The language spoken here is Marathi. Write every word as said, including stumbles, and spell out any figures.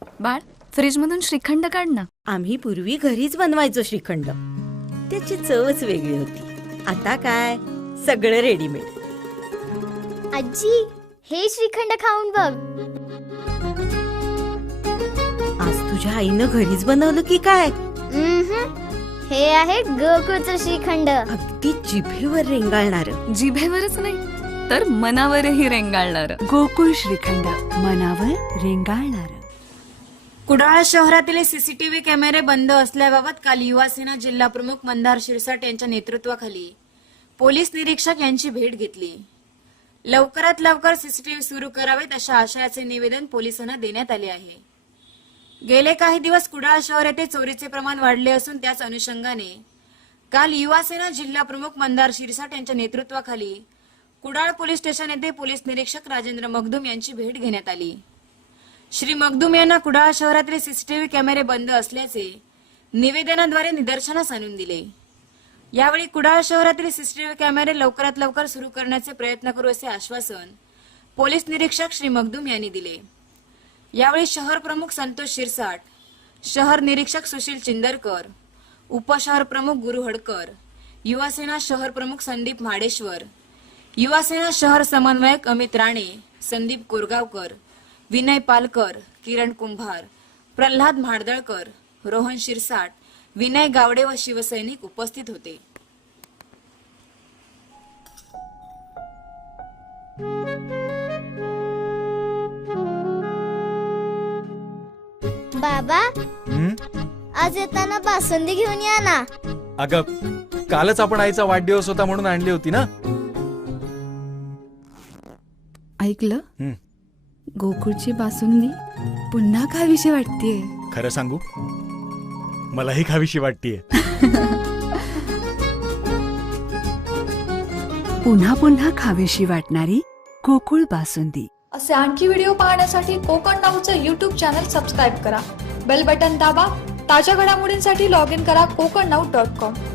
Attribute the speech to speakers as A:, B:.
A: बाळ, फ्रीज मधून श्रीखंड काढ ना.
B: आम्ही पूर्वी घरीच बनवायचो श्रीखंड. त्याची चवच वेगळी होती. आता काय सगळं रेडीमेड.
C: आजी, हे श्रीखंड खाऊन बघ.
B: आज तुझ्या आईनं घरीच बनवलं की काय?
C: उम्हम. हे आहे गोकुळचं श्रीखंड.
B: अगदी जिभेवर रेंगाळणार.
A: जिभेवरच नाही तर मनावरही रेंगाळणार.
D: गोकुळ श्रीखंड, मनावर रेंगाळणार.
E: कुडाळ शहरातील सीसीटीव्ही कॅमेरे बंद असल्याबाबत काल युवासेना जिल्हा प्रमुख मंदार शिरसाट यांच्या नेतृत्वाखाली पोलीस निरीक्षक यांची भेट घेतली. लवकरात लवकर सीसीटीव्ही सुरू करावेत अशा आशयाचे निवेदन पोलिसांना देण्यात आले आहे. गेले काही दिवस कुडाळ शहर येथे चोरीचे प्रमाण वाढले असून त्याच अनुषंगाने काल युवासेना जिल्हा प्रमुख मंदार शिरसाट यांच्या नेतृत्वाखाली कुडाळ पोलीस स्टेशन येथे पोलीस निरीक्षक राजेंद्र मगदूम यांची भेट घेण्यात आली. श्री मगदूम यांना कुडाळ शहरातील सीसीटीव्ही कॅमेरे बंद असल्याचे निवेदनाद्वारे निदर्शनास आणून दिले. यावेळी कुडाळ शहरातील सीसीटीव्ही कॅमेरे लवकरात लवकर सुरू करण्याचे प्रयत्न करू असे आश्वासन पोलीस निरीक्षक श्री मगदूम यांनी दिले. यावेळी शहर प्रमुख संतोष शिरसाट, शहर निरीक्षक सुशील चिंदरकर, उपशहर प्रमुख गुरु हडकर, युवासेना शहर प्रमुख संदीप म्हाडेश्वर, युवासेना शहर समन्वयक अमित राणे, संदीप कोरगावकर, विनय पालकर, किरण कुंभार, प्रल्हाद म्हाडदळकर, रोहन शिरसाट, विनय गावडे व शिवसैनिक उपस्थित होते.
C: बाबा,
F: हं?
C: आज येताना बासुंदी घेऊन या ना.
F: अगं, कालच आपण आईचा वाढदिवस होता म्हणून आणली होती ना.
D: ऐकलं?
F: हं.
D: गोकुळची बासुंदी पुन्हा खावीशी वाटतेय.
F: खरं सांगू, मलाही खावीशी वाटतीये.
D: पुन्हा पुन्हा खावीशी वाटणारी गोकुळ बासुंदी.
G: असे आणखी व्हिडिओ पाहण्यासाठी कोकण नाऊचं यूट्यूब चॅनल सबस्क्राईब करा. बेल बटन दाबा. ताज्या घडामोडींसाठी लॉग इन करा कोकण नाऊ डॉट कॉम.